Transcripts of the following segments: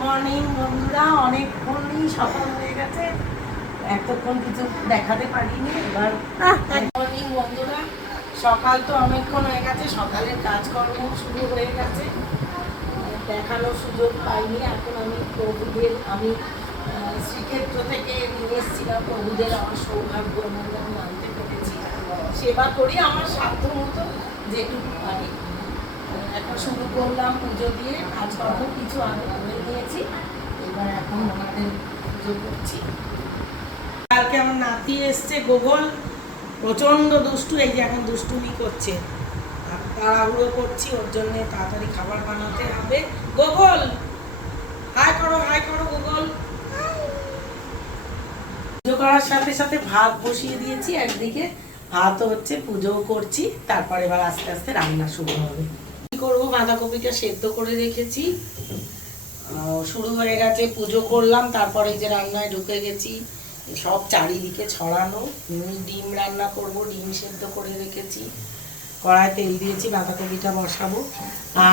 Morning বন্ধুরা, অনেকক্ষণই সকাল হয়ে গেছে, এতক্ষণ কিছু দেখাতে পারিনি। এবার মর্নিং বন্ধুরা, সকাল তো অনেকক্ষণ হয়ে গেছে, সকালের কাজকর্ম শুরু হয়ে গেছে, দেখানোর সুযোগ পাইনি। এখন আমি শ্রীক্ষেত্র থেকে নিয়ে এসেছিলাম প্রভুদের, আমার সৌভাগ্য আমি আনতে পেরেছি। সেবা করি আমার সাধ্য মতো যেটুকু পারি। এখন শুরু করলাম পুজো দিয়ে, কাজকর্ম কিছু আগে করে নিয়েছি, এবার এখন ওনাদের পুজো করছি। কালকে আমার নাতি এসছে গোগল, প্রচণ্ড দুষ্টু, এই যে এখন দুষ্টুমি করছে, তাড়াহুড়ো করছি ওর জন্য, তাড়াতাড়ি খাবার বানাতে হবে। গোগল হাই করো গোগল। পুজো করার সাথে সাথে ভাত বসিয়ে দিয়েছি, একদিকে ভাত হচ্ছে, পুজোও করছি, তারপর এবার আস্তে আস্তে রান্না শুরু হবে। কি করবো, বাঁধাকপিটা সেদ্ধ করে রেখেছি, শুরু হয়ে গেছে, পুজো করলাম, তারপরে এই যে রান্নায় ঢুকে গেছি, সব চারিদিকে ছড়ানো। ডিম রান্না করব, ডিম সেদ্ধ করে রেখেছি, কড়ায় তেল দিয়েছি, বাঁধাকপিটা বসাবো।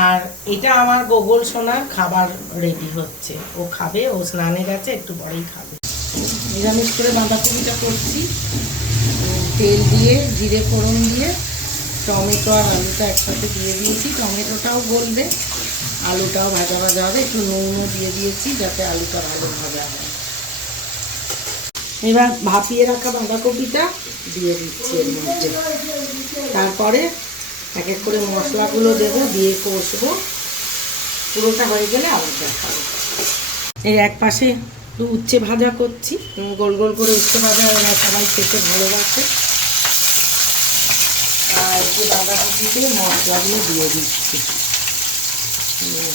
আর এটা আমার গোগল সোনার খাবার রেডি হচ্ছে, ও খাবে, ও স্নানে গেছে, একটু পরেই খাবে। নিরামিষ করে বাঁধাকপিটা করছি, তেল দিয়ে জিরে ফোড়ন দিয়ে টমেটো আর আলুটা একসাথে দিয়ে দিয়েছি, টমেটোটাও গলবে, আলুটাও ভাজা ভাজা হবে, একটু নুনও দিয়ে দিয়েছি যাতে আলুটা ভালো ভাজা হয়। এবার ভাপিয়ে রাখা বাঁধাকপিটা দিয়ে দিচ্ছি এর মধ্যে, তারপরে এক এক করে মশলাগুলো দেবো, দিয়ে কষবো, পুরোটা হয়ে গেলে আবার দেখাবো। এর এক পাশে একটু উচ্ছে ভাজা করছি, গোল গোল করে উচ্ছে ভাজা, ওরা সবাই খেতে ভালোবাসে। আর যে বাঁধাকপিতে মশলাগুলো দিয়ে দিচ্ছি,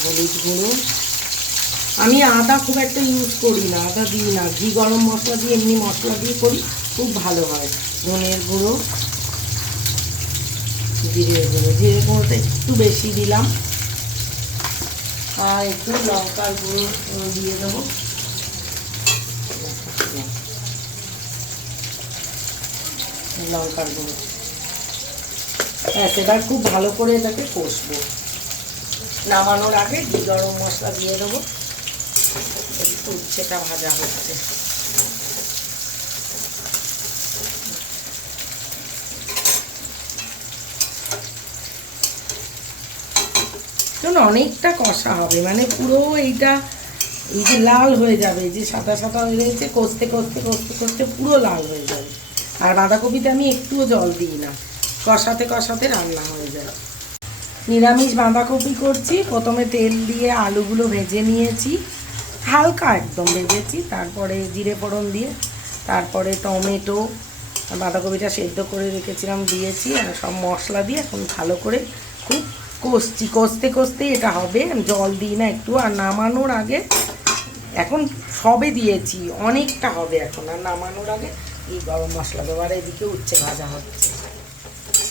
হলুদ গুঁড়ো, আমি আদা খুব একটা ইউজ করি না, আদা দিই না, ঘি গরম মশলা দিয়ে এমনি মশলা দিয়ে করি, খুব ভালো হয়। ধনের গুঁড়ো, জিরের গুঁড়োটা একটু বেশি দিলাম, আর একটু লঙ্কার গুঁড়ো দিয়ে দেবো, লঙ্কার গুঁড়ো। এবার খুব ভালো করে এটাকে কষবো, নামানোর আগে ঘি গরম মশলা দিয়ে দেবো, একটু উচ্ছেটা ভাজা হচ্ছে। অনেকটা কষা হবে, মানে পুরো এইটা এই যে লাল হয়ে যাবে, যে সাদা সাদা হয়ে রয়েছে, কষতে কষতে কষতে কষতে পুরো লাল হয়ে যাবে। আর বাঁধাকপিতে আমি একটুও জল দিই না, কষাতে কষাতে রান্না হয়ে যায়। নিরামিষ বাঁধাকপি করছি, প্রথমে তেল দিয়ে আলুগুলো ভেজে নিয়েছি, হালকা একদম ভেজেছি, তারপরে জিরে ফোড়ন দিয়ে, তারপরে টমেটো, বাঁধাকপিটা সেদ্ধ করে রেখেছিলাম দিয়েছি, আর সব মশলা দিয়ে এখন ভালো করে খুব কষছি, কষতে কষতে এটা হবে, জল দিই না একটু। আর নামানোর আগে, এখন সবে দিয়েছি, অনেকটা হবে এখন, আর নামানোর আগে এই গরম মশলা দেওয়ার, এদিকে উচ্ছে ভাজা হচ্ছে।